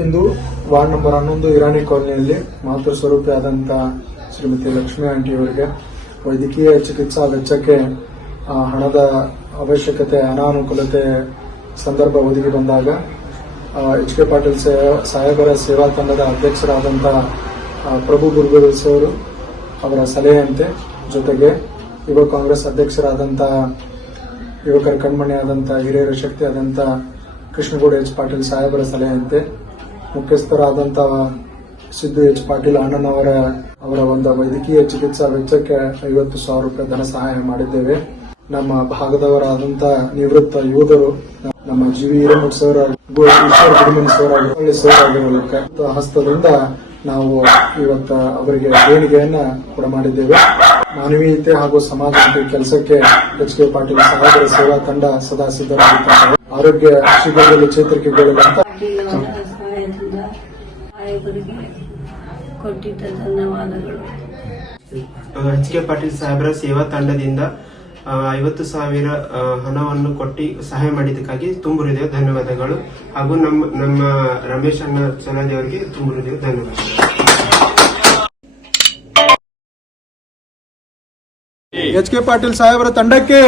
ಇಂದು ward number ಹನ್ನೊಂದು ಇರಾನಿ ಕಾಲೋನಿಯಲ್ಲಿ ಮಾತೃ ಸ್ವರೂಪಿ ಆದಂತ ಶ್ರೀಮತಿ ಲಕ್ಷ್ಮಿ ಆಂಟಿ ಅವರಿಗೆ ವೈದ್ಯಕೀಯ ಚಿಕಿತ್ಸಾ ವೆಚ್ಚಕ್ಕೆ ಹಣದ ಅವಶ್ಯಕತೆ, ಅನಾನುಕೂಲತೆ ಸಂದರ್ಭ ಒದಗಿ ಬಂದಾಗ ಎಚ್ ಕೆ ಪಾಟೀಲ್ ಸಾಹೇಬರ ಸೇವಾ ತಂಡದ ಅಧ್ಯಕ್ಷರಾದಂತಹ ಪ್ರಭು ಗುರುಗುರುಸ್ ಅವರು ಅವರ ಸಲಹೆಯಂತೆ ಜೊತೆಗೆ ಯುವ ಕಾಂಗ್ರೆಸ್ ಅಧ್ಯಕ್ಷರಾದಂತಹ ಯುವಕರ ಕಣ್ಮಣಿಯಾದಂಥ ಹಿರಿಯರ ಶಕ್ತಿ ಆದಂಥ ಕೃಷ್ಣಗೌಡ ಎಚ್ ಪಾಟೀಲ್ ಸಾಹೇಬರ ಸಲಹೆಯಂತೆ ಮುಖ್ಯಸ್ಥರಾದಂಥ ಸಿದ್ದು ಎಚ್. ಪಾಟೀಲ್ ಅಣ್ಣನವರ, ಅವರ ಒಂದು ವೈದ್ಯಕೀಯ ಚಿಕಿತ್ಸಾ ವೆಚ್ಚಕ್ಕೆ ಐವತ್ತು ಸಾವಿರ ರೂಪಾಯಿ ಧನ ಸಹಾಯ ಮಾಡಿದ್ದೇವೆ. ನಮ್ಮ ಭಾಗದವರಾದಂತಹ ನಿವೃತ್ತ ಯೋಧರು, ನಮ್ಮ G. V. Hiremath sir sir ಆಗಿರಲಿಕ್ಕೆ ಹಸ್ತದಿಂದ ನಾವು ಇವತ್ತ ಅವರಿಗೆ ದೇಣಿಗೆಯನ್ನ ಕೂಡ ಮಾಡಿದ್ದೇವೆ. ಮಾನವೀಯತೆ ಹಾಗೂ ಸಮಾಜ ಕೆಲಸಕ್ಕೆ ಎಚ್. ಕೆ. ಪಾಟೀಲ್ ಸಹೋದರ ಸೇವಾ ತಂಡ ಸದಾ ಸಿದ್ಧರಾಗಿದ್ದಾರೆ ಆರೋಗ್ಯ ಶಿಬಿರದಲ್ಲಿ ಚೇತರಿಕೆಗೊಳ್ಳುವಂತ ಪಾಟೀಲ್ ಆಯೋಗರಿಗೆ ಕೊಟ್ಟಿದ್ದ ಧನ್ಯವಾದಗಳು. ಎಚ್ ಕೆ ಪಾಟೀಲ್ ಸಾಹೇಬರ ಸೇವಾ ತಂಡದಿಂದ ಐವತ್ತು ಸಾವಿರ ಹಣವನ್ನು ಕೊಟ್ಟು ಸಹಾಯ ಮಾಡಿದ್ದಕ್ಕಾಗಿ ತುಂಬು ಹೃದಯ ಧನ್ಯವಾದಗಳು. ಹಾಗೂ ನಮ್ಮ ನಮ್ಮ ರಮೇಶ್ ಅಣ್ಣ ಚಲಾದಿ ಅವರಿಗೆ ತುಂಬ ಹೃದಯ ಧನ್ಯವಾದಗಳು. ಎಚ್ ಕೆ ಪಾಟೀಲ್ ಸಾಹೇಬರ ತಂಡಕ್ಕೆ